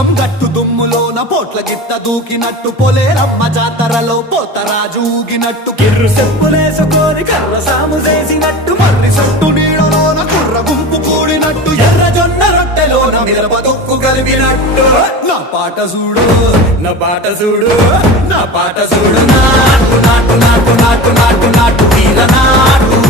పొలం గట్టు దుమ్ములోన పోట్ల గిత్త దూకినట్టు పొలేరమ్మ జాతరలో పోతరాజు ఊగినట్టు కిర్రు చెప్పులేసుకొని కర్ర సాము చేసినట్టు మర్రి సొట్టు నీడలోన కుర్ర గుంపు కూడినట్టు ఎర్ర జొన్న రొట్టెలోన మిరప దొక్కు కలిపినట్టు నా పాట చూడు నా పాట చూడు నా పాట చూడు నాటు నాటు నాటు నాటు నాటు నాటు వీర నాటు